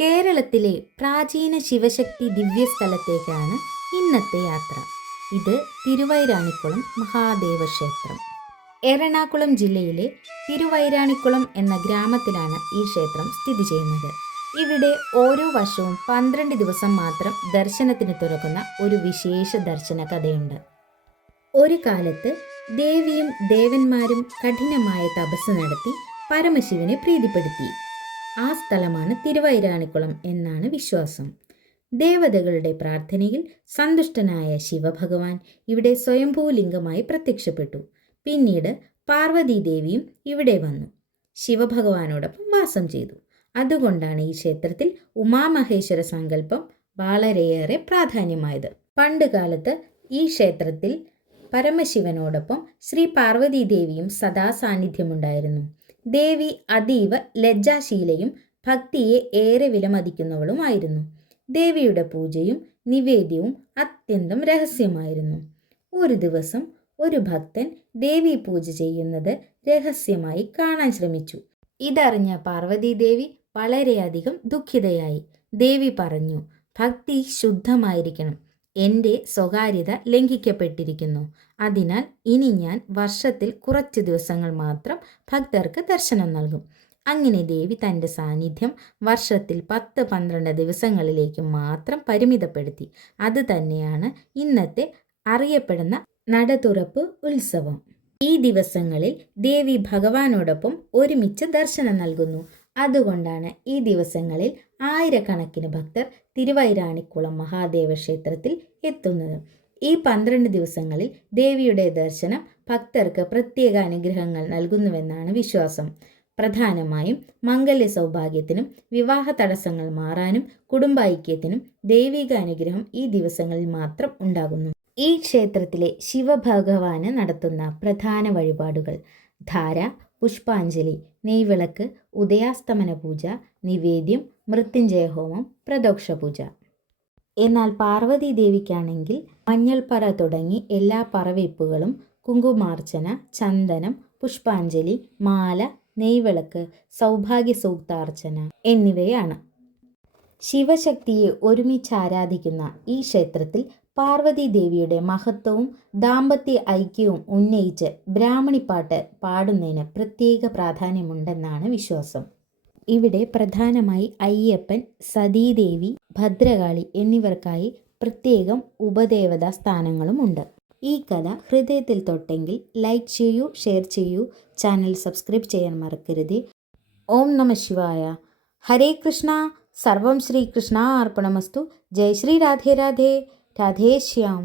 കേരളത്തിലെ പ്രാചീന ശിവശക്തി ദിവ്യസ്ഥലത്തേക്കാണ് ഇന്നത്തെ യാത്ര. ഇത് തിരുവൈരാണിക്കുളം മഹാദേവ ക്ഷേത്രം. എറണാകുളം ജില്ലയിലെ തിരുവൈരാണിക്കുളം എന്ന ഗ്രാമത്തിലാണ് ഈ ക്ഷേത്രം സ്ഥിതി ചെയ്യുന്നത്. ഇവിടെ ഓരോ വർഷവും 12 ദിവസം മാത്രം ദർശനത്തിന് തുറക്കുന്ന ഒരു വിശേഷ ദർശന കഥയുണ്ട്. ഒരു കാലത്ത് ദേവിയും ദേവന്മാരും കഠിനമായ തപസ് നടത്തി പരമശിവനെ പ്രീതിപ്പെടുത്തി. ആ സ്ഥലമാണ് തിരുവൈരാണിക്കുളം എന്നാണ് വിശ്വാസം. ദേവതകളുടെ പ്രാർത്ഥനയിൽ സന്തുഷ്ടനായ ശിവഭഗവാൻ ഇവിടെ സ്വയംഭൂലിംഗമായി പ്രത്യക്ഷപ്പെട്ടു. പിന്നീട് പാർവതീദേവിയും ഇവിടെ വന്നു ശിവഭഗവാനോടൊപ്പം വാസം ചെയ്തു. അതുകൊണ്ടാണ് ഈ ക്ഷേത്രത്തിൽ ഉമാമഹേശ്വര സങ്കല്പം വളരെയേറെ പ്രാധാന്യമായത്. പണ്ടുകാലത്ത് ഈ ക്ഷേത്രത്തിൽ പരമശിവനോടൊപ്പം ശ്രീ പാർവതീദേവിയും സദാ സാന്നിധ്യമുണ്ടായിരുന്നു. ദേവി അതീവ ലജ്ജാശീലയും ഭക്തിയെ ഏറെ വിലമതിക്കുന്നവളുമായിരുന്നു. ദേവിയുടെ പൂജയും നിവേദ്യവും അത്യന്തം രഹസ്യമായിരുന്നു. ഒരു ദിവസം ഒരു ഭക്തൻ ദേവി പൂജ ചെയ്യുന്നത് രഹസ്യമായി കാണാൻ ശ്രമിച്ചു. ഇതറിഞ്ഞ പാർവതീദേവി വളരെയധികം ദുഃഖിതയായി. ദേവി പറഞ്ഞു, ഭക്തി ശുദ്ധമായിരിക്കണം. എൻ്റെ സ്വകാര്യത ലംഘിക്കപ്പെട്ടിരിക്കുന്നു. അതിനാൽ ഇനി ഞാൻ വർഷത്തിൽ കുറച്ച് ദിവസങ്ങൾ മാത്രം ഭക്തർക്ക് ദർശനം നൽകും. അങ്ങനെ ദേവി തൻ്റെ സാന്നിധ്യം വർഷത്തിൽ 10-12 ദിവസങ്ങളിലേക്ക് മാത്രം പരിമിതപ്പെടുത്തി. അത് തന്നെയാണ് ഇന്നത്തെ അറിയപ്പെടുന്ന നടതുറപ്പ് ഉത്സവം. ഈ ദിവസങ്ങളിൽ ദേവി ഭഗവാനോടൊപ്പം ഒരുമിച്ച് ദർശനം നൽകുന്നു. അതുകൊണ്ടാണ് ഈ ദിവസങ്ങളിൽ ആയിരക്കണക്കിന് ഭക്തർ തിരുവൈരാണിക്കുളം മഹാദേവ ക്ഷേത്രത്തിൽ എത്തുന്നത്. ഈ 12 ദിവസങ്ങളിൽ ദേവിയുടെ ദർശനം ഭക്തർക്ക് പ്രത്യേക അനുഗ്രഹങ്ങൾ നൽകുന്നുവെന്നാണ് വിശ്വാസം. പ്രധാനമായും മംഗല്യ സൗഭാഗ്യത്തിനും വിവാഹ തടസ്സങ്ങൾ മാറാനും കുടുംബൈക്യത്തിനും ദൈവിക അനുഗ്രഹം ഈ ദിവസങ്ങളിൽ മാത്രം ഉണ്ടാകുന്നു. ഈ ക്ഷേത്രത്തിലെ ശിവഭഗവാന് നടത്തുന്ന പ്രധാന വഴിപാടുകൾ: ധാര, പുഷ്പാഞ്ജലി, നെയ്വിളക്ക്, ഉദയാസ്തമന പൂജ, നിവേദ്യം, മൃത്യുഞ്ജയ ഹോമം, പ്രദോക്ഷ പൂജ. എന്നാൽ പാർവതി ദേവിക്കാണെങ്കിൽ മഞ്ഞൾപ്പറ തുടങ്ങി എല്ലാ പറവയ്പ്പുകളും, കുങ്കുമാർച്ചന, ചന്ദനം, പുഷ്പാഞ്ജലി, മാല, നെയ്വിളക്ക്, സൗഭാഗ്യ സൂക്താർച്ചന എന്നിവയാണ്. ശിവശക്തിയെ ഒരുമിച്ച് ആരാധിക്കുന്ന ഈ ക്ഷേത്രത്തിൽ പാർവതി ദേവിയുടെ മഹത്വവും ദാമ്പത്യ ഐക്യവും ഉന്നയിച്ച് ബ്രാഹ്മണിപ്പാട്ട് പാടുന്നതിന് പ്രത്യേക പ്രാധാന്യമുണ്ടെന്നാണ് വിശ്വാസം. ഇവിടെ പ്രധാനമായി അയ്യപ്പൻ, സതീദേവി, ഭദ്രകാളി എന്നിവർക്കായി പ്രത്യേകം ഉപദേവതാ സ്ഥാനങ്ങളുമുണ്ട്. ഈ കഥ ഹൃദയത്തിൽ തൊട്ടെങ്കിൽ ലൈക്ക് ചെയ്യൂ, ഷെയർ ചെയ്യൂ, ചാനൽ സബ്സ്ക്രൈബ് ചെയ്യാൻ മറക്കരുത്. ഓം നമഃ ശിവായ. ഹരേ കൃഷ്ണ. സർവം ശ്രീകൃഷ്ണ അർപ്പണമസ്തു. ജയ് ശ്രീ രാധേ രാധേ. രാധേശ്യാം.